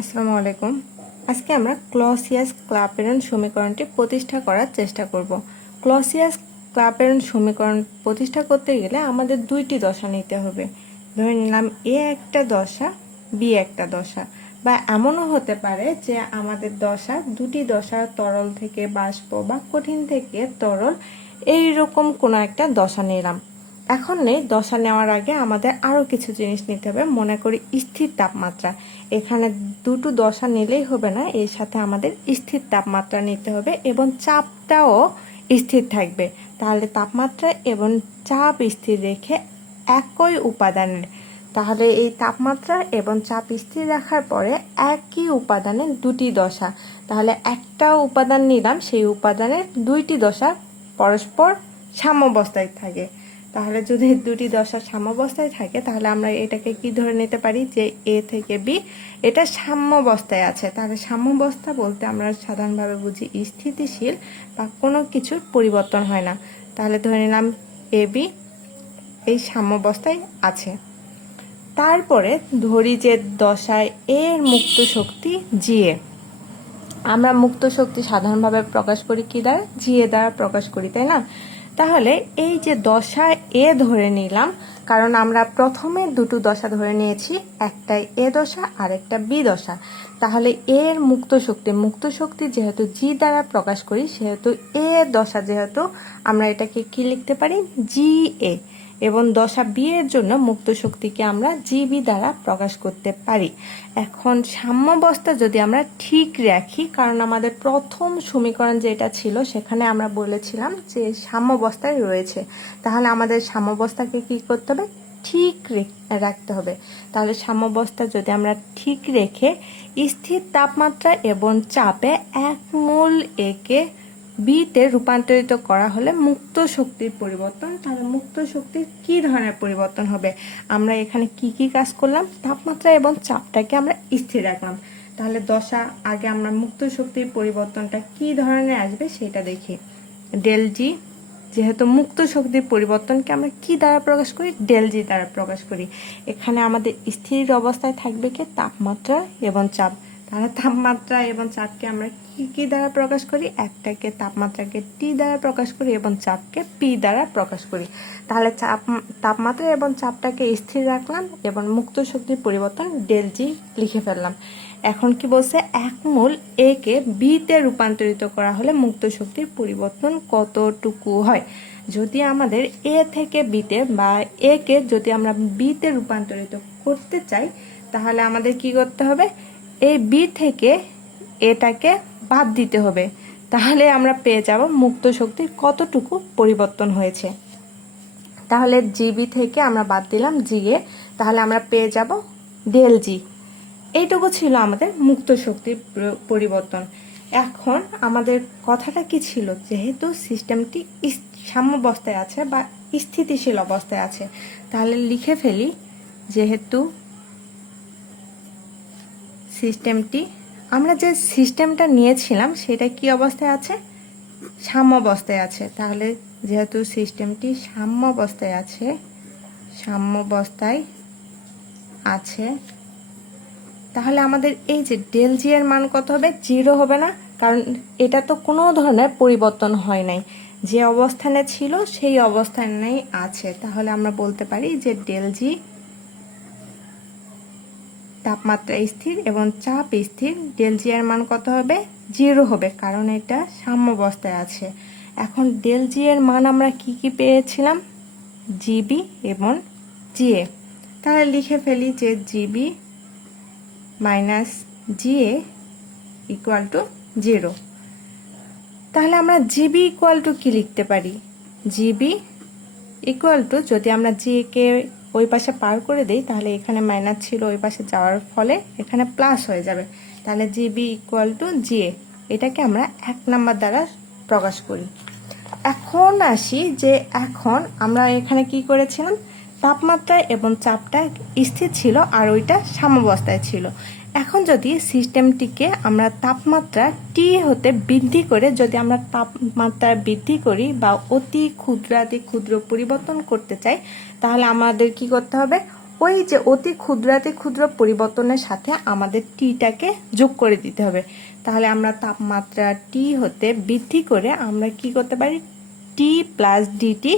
আসসালামু আলাইকুম। আজকে আমরা ক্লসিয়াস ক্লাপেরন সমীকরণটি প্রতিষ্ঠা করার চেষ্টা করব। ক্লসিয়াস ক্লাপেরন সমীকরণ প্রতিষ্ঠা করতে গেলে আমাদের দুইটি দশা নিতে হবে। ধরে নিলাম এ একটা দশা, বি একটা দশা। বা এমনও হতে পারে যে আমাদের দশা দুটি দশা তরল থেকে বাষ্প বা কঠিন থেকে তরল এই রকম কোনো একটা দশা নিলাম। এখন নেই দশা নেওয়ার আগে আমাদের আরও কিছু জিনিস নিতে হবে। মনে করি স্থির তাপমাত্রা। এখানে দুটো দশা নিলেই হবে না, এর সাথে আমাদের স্থির তাপমাত্রা নিতে হবে এবং চাপটাও স্থির থাকবে। তাহলে তাপমাত্রা এবং চাপ স্থির রেখে একই উপাদানের তাহলে এই তাপমাত্রা এবং চাপ স্থির রাখার পরে একই উপাদানের দুটি দশা। তাহলে একটা উপাদান নিলাম, সেই উপাদানের দুইটি দশা পরস্পর সাম্যবস্থায় থাকে। তাহলে যদি দুটি দশা সাম্যবস্থায় থাকে, তাহলে আমরা এটাকে কি ধরে নিতে পারি? যে এ থেকে বি এটা সাম্যবস্থায় আছে। তাহলে সাম্যবস্থা বলতে আমরা সাধারণভাবে বুঝি স্থিতিশীল বা কোনো কিছুর পরিবর্তন হয় না। তাহলে ধরে নিলাম এ বি এই সাম্যবস্থায় আছে। তারপরে ধরি যে দশায় এর মুক্ত শক্তি জিয়ে আমরা মুক্ত শক্তি সাধারণভাবে প্রকাশ করি কি দ্বারা? জিয়ে দ্বারা প্রকাশ করি, তাই না? তাহলে এই যে দশা এ ধরে নিলাম, কারণ আমরা প্রথমে দুটো দশা ধরে নিয়েছি একটা এ দশা আর একটা বি দশা। তাহলে এর মুক্ত শক্তি মুক্ত শক্তি যেহেতু জি দ্বারা প্রকাশ করি, সেহেতু এ দশা যেহেতু আমরা এটাকে কি লিখতে পারি? জি এ। এবং দশা বি এর জন্য মুক্ত শক্তিকে আমরা জিবি দ্বারা প্রকাশ করতে পারি। এখন সাম্যাবস্থা যদি আমরা ঠিক রাখি, কারণ আমাদের প্রথম সমীকরণ যেটা ছিল, সেখানে আমরা বলেছিলাম যে সাম্যাবস্থায় রয়েছে। তাহলে আমাদের সাম্যাবস্থাকে কি করতে হবে? ঠিক রাখতে হবে। তাহলে সাম্যাবস্থা যদি আমরা ঠিক রেখে, স্থির তাপমাত্রা এবং চাপে এক মূল একে বিতে রূপান্তরিত করা হলে মুক্ত শক্তির পরিবর্তন, তাহলে মুক্ত শক্তির কি ধরনের পরিবর্তন হবে? আমরা এখানে কি কি কাজ করলাম? তাপমাত্রা এবং চাপটাকে আমরা স্থির রাখলাম। তাহলে দশা, আগে আমরা মুক্ত শক্তির পরিবর্তনটা কি ধরনের আসবে সেটা দেখি। ডেল জি, যেহেতু মুক্ত শক্তির পরিবর্তনকে আমরা কি দ্বারা প্রকাশ করি? ডেল জি দ্বারা প্রকাশ করি। এখানে আমাদের স্থির অবস্থায় থাকবে কি? তাপমাত্রা এবং চাপ। তাহলে তাপমাত্রা এবং চাপকে আমরা কি কি দ্বারা প্রকাশ করি? একটাকে তাপমাত্রাকে টি দ্বারা প্রকাশ করি এবং চাপকে পি দ্বারা প্রকাশ করি। তাহলে চাপ, তাপমাত্রা এবং চাপটাকে স্থির রাখলাম এবং মুক্ত শক্তির পরিবর্তন ডেল জি লিখে ফেললাম। এখন কি বলছে? এক মূল এ কে বিতে রূপান্তরিত করা হলে মুক্ত শক্তির পরিবর্তন কতটুকু হয়? যদি আমাদের এ থেকে বিতে বা এ কে যদি আমরা বিতে রূপান্তরিত করতে চাই, তাহলে আমাদের কি করতে হবে? এই বি থেকে এটাকে বাদ দিতে হবে। তাহলে আমরা পেয়ে যাব মুক্ত শক্তির কতটুকু পরিবর্তন হয়েছে। তাহলে জিবি থেকে আমরা বাদ দিলাম জি এ তাহলে আমরা পেয়ে যাব ডেল জি এইটুকু ছিল আমাদের মুক্ত শক্তির পরিবর্তন। এখন আমাদের কথাটা কি ছিল? যেহেতু সিস্টেমটি সাম্যাবস্থায় আছে বা স্থিতিশীল অবস্থায় আছে, তাহলে লিখে ফেলি, যেহেতু সিস্টেমটি, আমরা যে সিস্টেমটা নিয়েছিলাম সেটা কি অবস্থায় আছে? সাম্যাবস্থায় আছে। তাহলে যেহেতু সিস্টেমটি সাম্য অবস্থায় আছে, সাম্য অবস্থায় আছে, তাহলে আমাদের এই যে ডেল জি এর মান কত হবে? জিরো হবে না? কারণ এটা তো কোনো ধরনের পরিবর্তন হয় নাই। যে অবস্থানে ছিল সেই অবস্থানেই আছে। তাহলে আমরা বলতে পারি যে ডেল জি তাপমাত্রা স্থির এবং চাপ স্থির ডেল জি এর মান কত হবে? জিরো হবে, কারণ এটা সাম্যাবস্থায় আছে। এখন ডেল জি এর মান আমরা কি কি পেয়েছিলাম? জিবি এবং জিএ। তাহলে লিখে ফেলি যে GB minus GA equal to zero. তাহলে আমরা জিবি ইকুয়াল টু কী লিখতে পারি? জিবি ইকুয়াল টু, যদি আমরা জিএকে ওই পাশে পার করে দেই, তাহলে এখানে মাইনাস ছিল ওই পাশে যাওয়ার ফলে এখানে প্লাস হয়ে যাবে। তাহলে জিবি ইকুয়াল টু জিএ এটাকে আমরা এক নাম্বার দ্বারা প্রকাশ করি। এখন আসি যে এখন আমরা এখানে কি করেছিলাম? তাপমাত্রা এবং চাপটা স্থির ছিল আর ওইটা সাম্যবস্থায় ছিল। এখন যদি সিস্টেমটিকে আমরা তাপমাত্রা টি হতে বৃদ্ধি করে যদি আমরা তাপমাত্রা বৃদ্ধি করি বা অতি ক্ষুদ্রাতি ক্ষুদ্র পরিবর্তন করতে চাই, তাহলে আমাদের কি করতে হবে? ওই যে অতি ক্ষুদ্রাতি ক্ষুদ্র পরিবর্তনের সাথে আমাদের টিটাকে যোগ করে দিতে হবে। তাহলে আমরা তাপমাত্রা টি হতে বৃদ্ধি করে আমরা কি করতে পারি? টি প্লাস ডিটি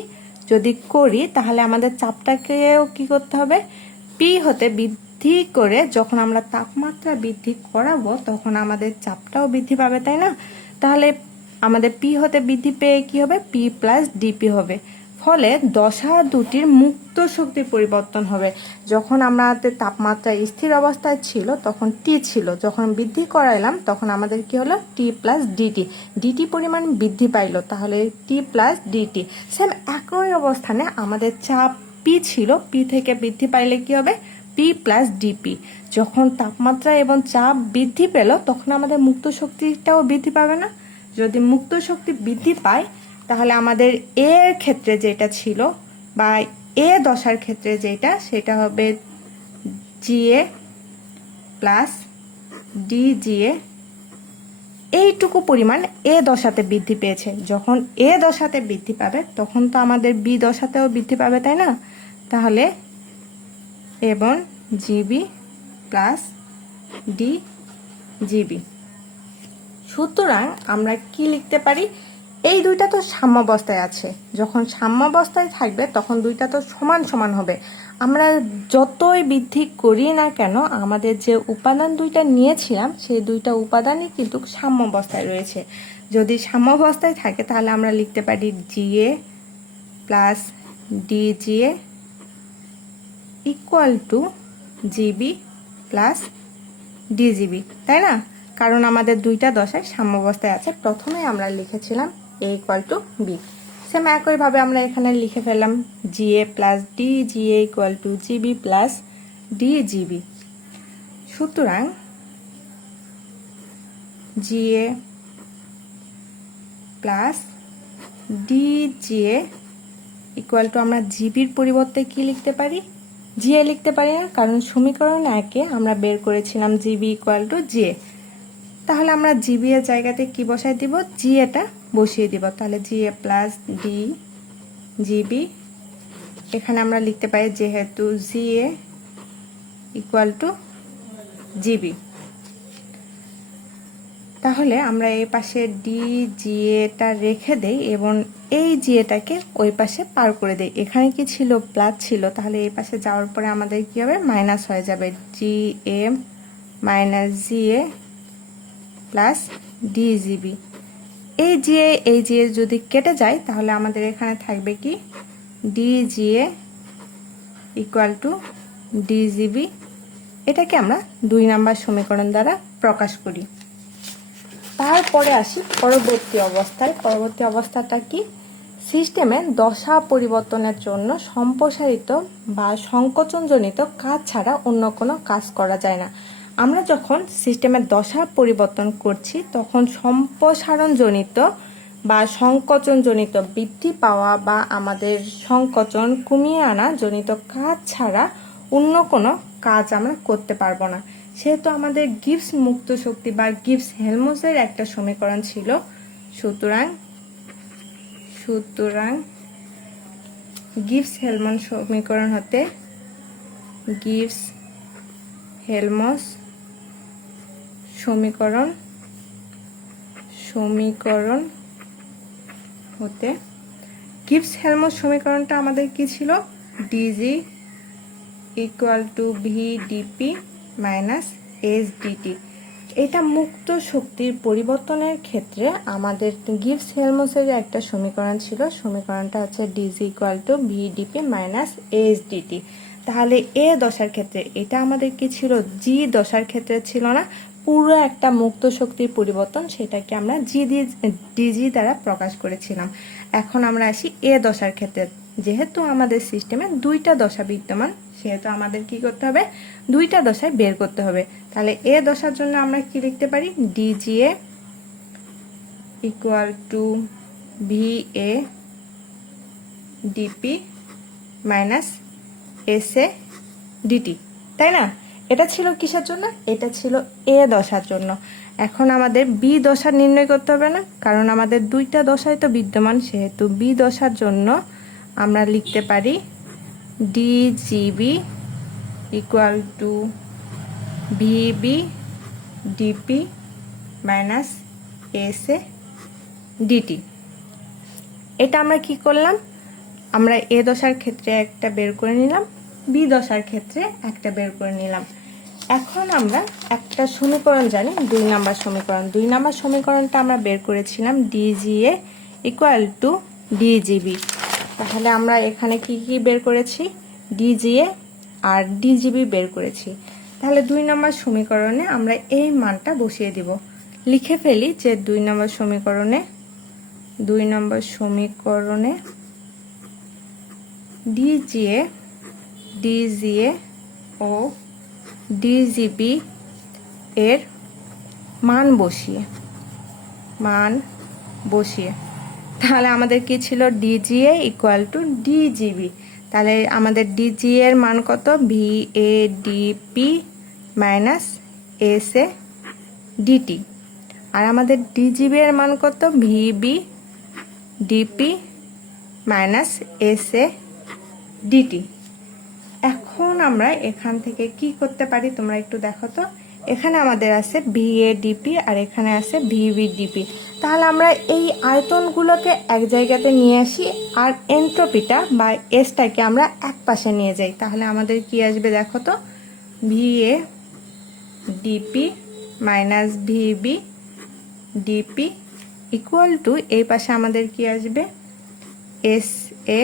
যদি করি, তাহলে আমাদের চাপটাকেও কি করতে হবে? পি হতে বৃদ্ধি করে যখন আমরা তাপমাত্রা বৃদ্ধি করাবো, তখন আমাদের চাপটাও বৃদ্ধি পাবে, তাই না? তাহলে আমাদের পি হতে বৃদ্ধি পেয়ে কি হবে? পি প্লাস ডিপি হবে। ফলে দশা দুটির মুক্ত শক্তির পরিবর্তন হবে। যখন আমাদের তাপমাত্রা স্থির অবস্থায় ছিল, তখন টি ছিল। যখন বৃদ্ধি করাইলাম, তখন আমাদের কি হলো? টি প্লাস ডিটি ডিটি পরিমাণ বৃদ্ধি পাইলো, তাহলে টি প্লাস ডিটি সেম একই অবস্থানে আমাদের চাপ পি ছিল। পি থেকে বৃদ্ধি পাইলে কি হবে? পি প্লাস ডিপি যখন তাপমাত্রা এবং চাপ বৃদ্ধি পেল, তখন আমাদের মুক্ত শক্তিটাও বৃদ্ধি পাবে না। যদি মুক্ত শক্তি বৃদ্ধি পায়, তাহলে আমাদের এর ক্ষেত্রে যেটা ছিল বা এ দশার ক্ষেত্রে যেটা, সেটা হবে জিএ প্লাস ডি জিএ এইটুকু পরিমাণ এ দশাতে বৃদ্ধি পেয়েছে। যখন এ দশাতে বৃদ্ধি পাবে, তখন তো আমাদের বি দশাতেও বৃদ্ধি পাবে, তাই না? তাহলে এবং জিবি প্লাস ডি জিবি। সুতরাং আমরা কি লিখতে পারি? এই দুইটা তো সাম্যাবস্থায় আছে। যখন সাম্যাবস্থায় থাকবে, তখন দুইটা তো সমান সমান হবে। আমরা যতই বৃদ্ধি করি না কেন, আমাদের যে উপাদান দুইটা নিয়েছিলাম, সেই দুইটা উপাদানই কিন্তু সাম্যাবস্থায় রয়েছে। যদি সাম্যাবস্থায় থাকে, তাহলে আমরা লিখতে পারি GA plus dGA equal to GB plus dGB তাই না? কারণ আমাদের দুইটা দশায় সাম্যাবস্থায় আছে। প্রথমে আমরা লিখেছিলাম A equal to B same একইভাবে আমরা এখানে লিখে ফেললাম GA plus D GA equal to GB plus D GB সুতরাং GA plus D GA equal to আমরা জিবির পরিবর্তে কি লিখতে পারি? জিএ লিখতে পারি না, কারণ সমীকরণ একে আমরা বের করেছিলাম জিবি ইকুয়াল টু জিএ। তাহলে আমরা জিবি এর জায়গাতে কি বসাই দিব? জি এটা বসিয়ে দিব। তাহলে G A plus D GB, এখানে আমরা লিখতে পারি যেহেতু G A equal to GB. তাহলে আমরা এই পাশে ডি জি এটা রেখে দেই এবং এই জি এটাকে ওই পাশে পার করে দেই। এখানে কি ছিল? প্লাস ছিল। তাহলে এই পাশে যাওয়ার পরে আমাদের কি হবে? মাইনাস হয়ে যাবে G A minus G A plus D GB এই জিএ এই জিএ যদি কেটে যায়, তাহলে আমাদের এখানে থাকবে কি? D GA equal to D GB এটাকে আমরা দুই নাম্বার সমীকরণ দ্বারা প্রকাশ করি। তারপরে আসি পরবর্তী অবস্থায়। পরবর্তী অবস্থাটা কি? সিস্টেমে দশা পরিবর্তনের জন্য সম্প্রসারিত বা সংকোচনজনিত কাজ ছাড়া অন্য কোনো কাজ করা যায় না। আমরা যখন সিস্টেমের দশা পরিবর্তন করছি, তখন সম্প্রসারণজনিত বা সংকোচনজনিত বৃদ্ধি পাওয়া বা আমাদের সংকোচন কমিয়ে আনা জনিত কাজ ছাড়া অন্য কোনো কাজ আমরা করতে পারব না। সেহেতু আমাদের গিভস মুক্ত শক্তি বা গিভস হেলমোসের একটা সমীকরণ ছিল। সুতরাং সুতরাং গিভস হেলমন সমীকরণ হতে গিভস হেলমস সমীকরণ সমীকরণ হতে গিভস হেলমস সমীকরণটা আমাদের কি ছিল? DG equal to V dP minus S dT এটা মুক্ত শক্তির পরিবর্তনের ক্ষেত্রে আমাদের গিভস হেলমসের একটা সমীকরণ ছিল, সমীকরণটা হচ্ছে dG equal to V dP minus S dT তাহলে এ দশার ক্ষেত্রে, এটা আমাদের কি ছিল? জি দশার ক্ষেত্রে ছিল না। পুরো একটা মুক্ত শক্তির পরিবর্তন সেটাকে আমরা জি দিয়ে ডিজি দ্বারা প্রকাশ করেছিলাম। এখন আমরা আসি এ দশার ক্ষেত্রে। যেহেতু আমাদের সিস্টেমে দুইটা দশা বিদ্যমান সেহেতু আমাদের কি করতে হবে? দুইটা দশায় বের করতে হবে। তাহলে এ দশার জন্য আমরা কি লিখতে পারি? D G A equal to V A D P minus S A D T. তাই না? এটা ছিল কিসের জন্য? এটা ছিল এ দশার জন্য। এখন আমাদের বি দশা নির্ণয় করতে হবে না, কারণ আমাদের দুইটা দশাই তো বিদ্যমান। সেহেতু বি দশার জন্য আমরা লিখতে পারি D G B equal to V B D P minus S A D T এটা আমরা কি করলাম? আমরা এ দশার ক্ষেত্রে একটা বের করে নিলাম বি দশার ক্ষেত্রে একটা বের করে নিলাম। এখন আমরা একটা সমীকরণ জানি, দুই নাম্বার সমীকরণ। দুই নাম্বার সমীকরণটা আমরা বের করেছিলাম ডিজিএ ইকুয়াল টু ডিজিবি তাহলে আমরা এখানে কি কি বের করেছি? ডিজিএ আর ডিজিবি বের করেছি। তাহলে দুই নম্বর সমীকরণে আমরা এই মানটা বসিয়ে দিব। লিখে ফেলি যে দুই নম্বর সমীকরণে, দুই নম্বর সমীকরণে ডিজিএ ডিজিএ ও ডিজিবি এর মান বসিয়ে মান বসিয়ে। তাহলে আমাদের কি ছিল? ডিজিএ ইকুয়াল টু ডিজিবি তাহলে আমাদের ডিজি এর মান কত? V A D P minus S A D T আর আমাদের ডিজিবি এর মান কত? V B D P minus S A D T এখন আমরা এখান থেকে কি করতে পারি? তোমরা একটু দেখো তো। এখানে আমাদের আছে ভিএডিপি আর এখানে আছে ভিভিডিপি তাহলে আমরা এই আয়তনগুলোকে এক জায়গাতে নিয়ে আসি আর এন্ট্রপিটা বা এসটাকে আমরা এক পাশে নিয়ে যাই। তাহলে আমাদের কি আসবে দেখো তো? V A D P minus V B D P equal to এই পাশে আমাদের কি আসবে? এস এ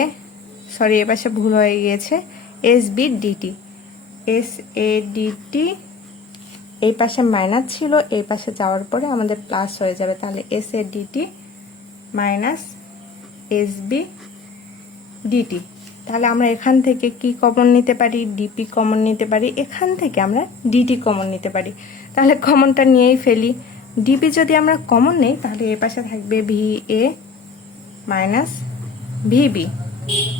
সরি এ পাশে ভুল হয়ে গিয়েছে। S B D T S A D T এই পাশে মাইনাস ছিল, এই পাশে যাওয়ার পরে আমাদের প্লাস হয়ে যাবে। তাহলে S A D T minus S B D T তাহলে আমরা এখান থেকে কি কমন নিতে পারি? ডিপি কমন নিতে পারি। এখান থেকে আমরা ডিটি কমন নিতে পারি। তাহলে কমনটা নিয়েই ফেলি। ডিপি যদি আমরা কমন নেই, তাহলে এ পাশে থাকবে V A minus V B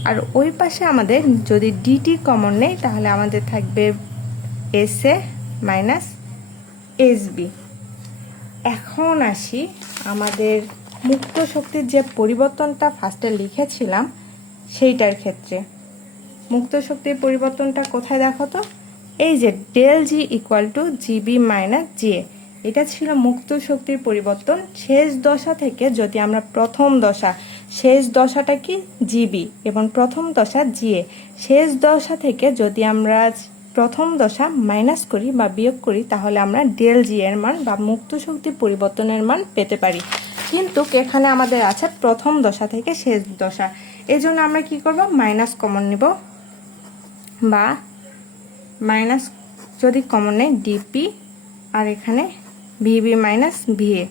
আর ওই পাশে আমাদের যদি ডিটি কমন নেই, তাহলে আমাদের থাকবে এস এ মাইনাস এসবি। এখন আসি আমাদের মুক্ত শক্তির যে পরিবর্তনটা ফার্স্টে লিখেছিলাম, সেইটার ক্ষেত্রে। মুক্ত শক্তির পরিবর্তনটা কোথায় দেখো তো? এই যে del G equal to G B minus G A এটা ছিল মুক্ত শক্তির পরিবর্তন শেষ দশা থেকে যদি আমরা প্রথম দশা, শেষ দশাটা কি? জিবি এবং প্রথম দশা জিএ শেষ দশা থেকে যদি আমরা প্রথম দশা মাইনাস করি বা বিয়োগ করি, তাহলে আমরা ডেল জি এর মান বা মুক্ত শক্তি পরিবর্তনের মান পেতে পারি। কিন্তু এখানে আমাদের আছে প্রথম দশা থেকে শেষ দশা। এই জন্য আমরা কি করব? মাইনাস কমন নিব বা মাইনাস যদি কমন নেই, ডিপি আর এখানে ভিবি মাইনাস ভিএ।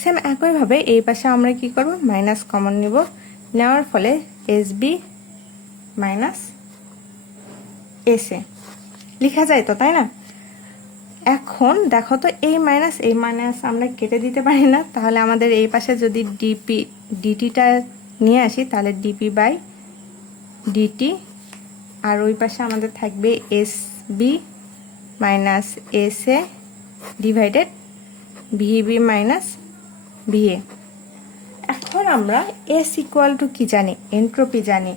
সেম একইভাবে এই পাশে আমরা কি করব? মাইনাস কমন নিব। নেওয়ার ফলে এসবি মাইনাস এসএ লেখা যায় তো, তাই না? এখন দেখো তো এই মাইনাস এই মাইনাস আমরা কেটে দিতে পারি না। তাহলে আমাদের এই পাশে যদি ডিপি ডিটিটা নিয়ে আসি, তাহলে ডিপি বাই ডিটি আর ওই পাশে আমাদের থাকবে S B minus S A divided V B minus V A এখন আমরা এস ইকুয়াল টু কী জানি? এন্ট্রপি জানি।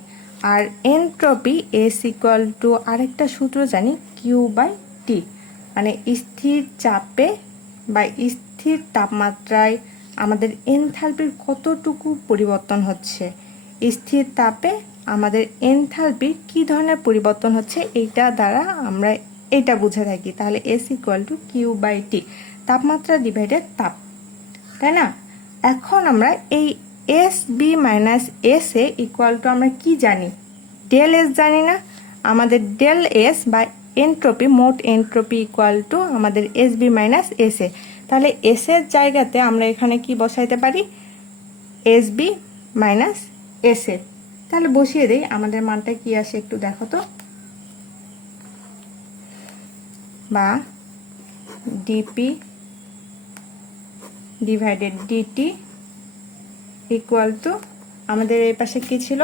আর এনট্রপি এস ইকুয়াল টু আরেকটা সূত্র জানি। Q by T. মানে স্থির চাপে বা স্থির তাপমাত্রায় আমাদের এনথালপির কতটুকু পরিবর্তন হচ্ছে? স্থির তাপে আমাদের এনথালপির কি ধরনের পরিবর্তন হচ্ছে? এইটা দ্বারা আমরা এটা বুঝে থাকি। তাহলে S equal to Q by T, তাপমাত্রা ডিভাইডেড তাপ। তাই না? এখন আমরা এই S B minus S A equal to আমরা কি জানি? ডেল এস জানি না। আমাদের ডেল এস বা এনট্রপি মোট এনট্রপি ইকুয়াল টু আমাদের S B minus S A তাহলে এস এর জায়গাতে আমরা এখানে কি বসাইতে পারি? S B minus S A তাহলে বসিয়ে দেই, আমাদের মানটা কি আসে একটু দেখো তো। বা D P divided D T equal to আমাদের এই পাশে কী ছিল?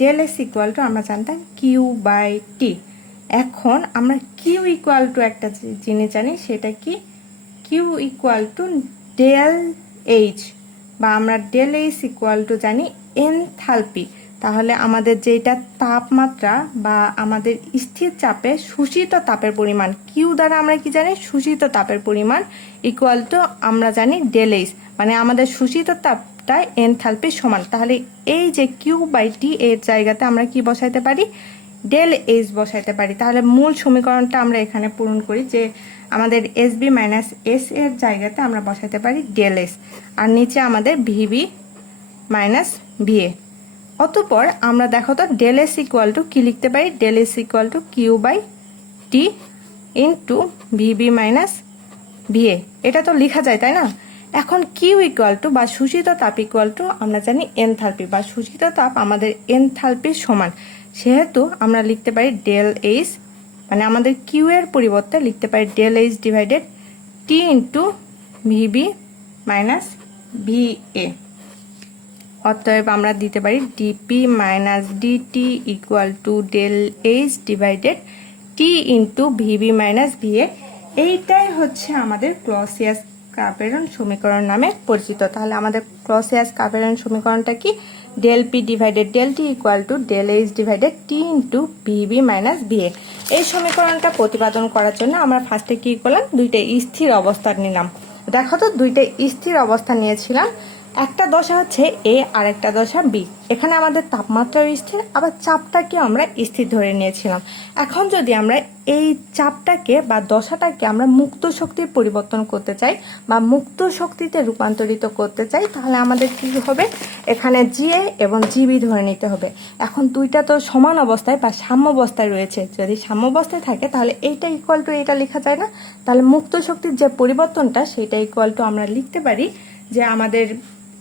ডেল এস ইকুয়াল টু আমরা জানতাম কিউ বাই টি এখন আমরা কিউ ইকুয়াল টু একটা জিনিস জানি, সেটা কি? Q equal to del H বা আমরা ডেল এইচ ইকুয়াল টু জানি এনথালপি তাহলে আমাদের যেটা তাপমাত্রা বা আমাদের স্থির চাপে শোষিত তাপের পরিমাণ কিউ দ্বারা আমরা কি জানি? শোষিত তাপের পরিমাণ ইকুয়াল টু আমরা জানি ডেল এইচ মানে আমাদের শোষিত তাপটা এনথালপির সমান। তাহলে এই যে কিউ বাই টি এর জায়গাতে আমরা কি বসাইতে পারি? ডেল এইচ বসাইতে পারি। তাহলে মূল সমীকরণটা আমরা এখানে পূরণ করি যে আমাদের এস বি মাইনাস এস এর জায়গাতে আমরা বসাইতে পারি ডেল এস আর নিচে আমাদের ভিবি মাইনাস ভিএ অতপর আমরা দেখো তো ডেল এস ইকুয়াল টু কী লিখতে পারি? Del S equal to Q by T into V B minus V A এটা তো লেখা যায়, তাই না? এখন কিউ ইকুয়াল টু বা শোষিত তাপ ইকুয়াল টু আমরা জানি এনথালপি বা শোষিত তাপ আমাদের এনথালপির সমান। সেহেতু আমরা লিখতে পারি ডেল এইচ মানে আমাদের কিউ এর পরিবর্তে লিখতে পারি del H divided T into V B minus V A অতএব আমরা দিতে পারি D P minus D T equal to del H divided T into V B minus V A এইটাই হচ্ছে আমাদের ক্লসিয়াস কাপেরন সমীকরণ নামে পরিচিত। তাহলে আমাদের ক্লসিয়াস কাপেরন সমীকরণটা কি? Del P divided del T equal to del H divided T into V B minus V A এই সমীকরণটা প্রতিপাদন করার জন্য আমরা ফার্স্টে কি করলাম? দুইটা স্থির অবস্থা নিলাম। দেখো তো, দুইটা স্থির অবস্থা নিয়েছিলাম। একটা দশা হচ্ছে এ আর একটা দশা বি। এখানে আমাদের তাপমাত্রা স্থির আবার চাপটাকে আমরা স্থির ধরে নিয়েছিলাম। এখন যদি আমরা এই চাপটাকে বা দশাটাকে আমরা মুক্ত শক্তির পরিবর্তন করতে চাই বা মুক্ত শক্তিতে রূপান্তরিত করতে চাই, তাহলে আমাদের কি হবে? এখানে জিএ এবং জিবি ধরে নিতে হবে। এখন দুইটা তো সমান অবস্থায় বা সাম্য অবস্থায় রয়েছে। যদি সাম্য অবস্থায় থাকে, তাহলে এইটা ইকুয়াল টু এটা লেখা যায় না। তাহলে মুক্ত শক্তির যে পরিবর্তনটা, সেটা ইকুয়াল টু আমরা লিখতে পারি যে আমাদের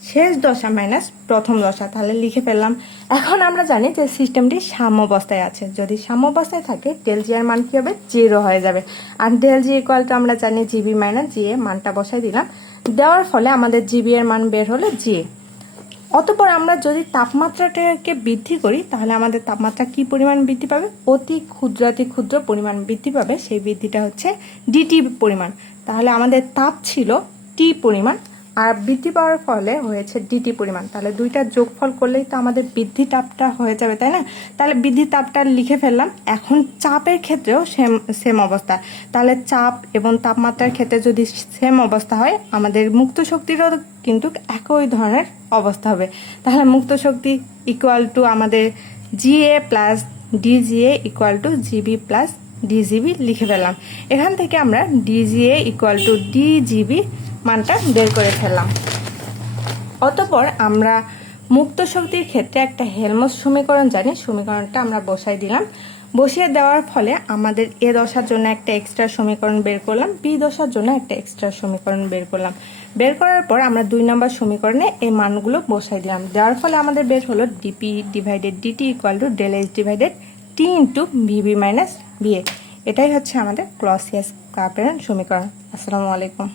শেষ দশা মাইনাস প্রথম দশা, তাহলে লিখে ফেললাম। এখন আমরা জানি যে সিস্টেমটি সাম্য অবস্থায় আছে। যদি সাম্য অবস্থায় থাকে ডেল জি এর মান কি হবে? জিরো হয়ে যাবে। আর ডেল জি ইকুয়াল টু আমরা জানি জিবি মাইনাস জি এ মানটা বসাই দিলাম। দেওয়ার ফলে আমাদের জিবি এর মান বের হলো জি এ অতপর আমরা যদি তাপমাত্রাটাকে বৃদ্ধি করি, তাহলে আমাদের তাপমাত্রা কি পরিমাণ বৃদ্ধি পাবে? অতি ক্ষুদ্রাতি ক্ষুদ্র পরিমাণ বৃদ্ধি পাবে। সেই বৃদ্ধিটা হচ্ছে ডিটি পরিমাণ। তাহলে আমাদের তাপ ছিল টি পরিমাণ। আর বৃদ্ধি পাওয়ার ফলে হয়েছে ডিটি পরিমাণ। তাহলে দুইটা যোগফল করলেই তো আমাদের বৃদ্ধি তাপটা হয়ে যাবে, তাই না? তাহলে বৃদ্ধি তাপটা লিখে ফেললাম। এখন চাপের ক্ষেত্রেও সেম সেম অবস্থা। তাহলে চাপ এবং তাপমাত্রার ক্ষেত্রে যদি সেম অবস্থা হয়, আমাদের মুক্ত শক্তিরও কিন্তু একই ধরনের অবস্থা হবে। তাহলে মুক্ত শক্তি ইকুয়াল টু আমাদের G A plus D G A equal to G B plus D G B লিখে ফেললাম। এখান থেকে আমরা ডিজিএ ইকুয়াল টু ডিজিবি মানটা বের করে ফেললাম। অতপর আমরা মুক্ত শক্তির ক্ষেত্রে একটা হেলমস সমীকরণ জানি, সমীকরণটা আমরা বসাই দিলাম। বসিয়ে দেওয়ার ফলে আমাদের এ দশার জন্য একটা এক্সট্রা সমীকরণ বের করলাম, বি দশার জন্য একটা এক্সট্রা সমীকরণ বের করলাম। বের করার পর আমরা দুই নম্বর সমীকরণে এই মানগুলো বসাই দিলাম। দেওয়ার ফলে আমাদের বের হলো D P divided D T equal to del H divided T into V B minus V A এটাই হচ্ছে আমাদের ক্লসিয়াস কাপের সমীকরণ। আসসালামু আলাইকুম।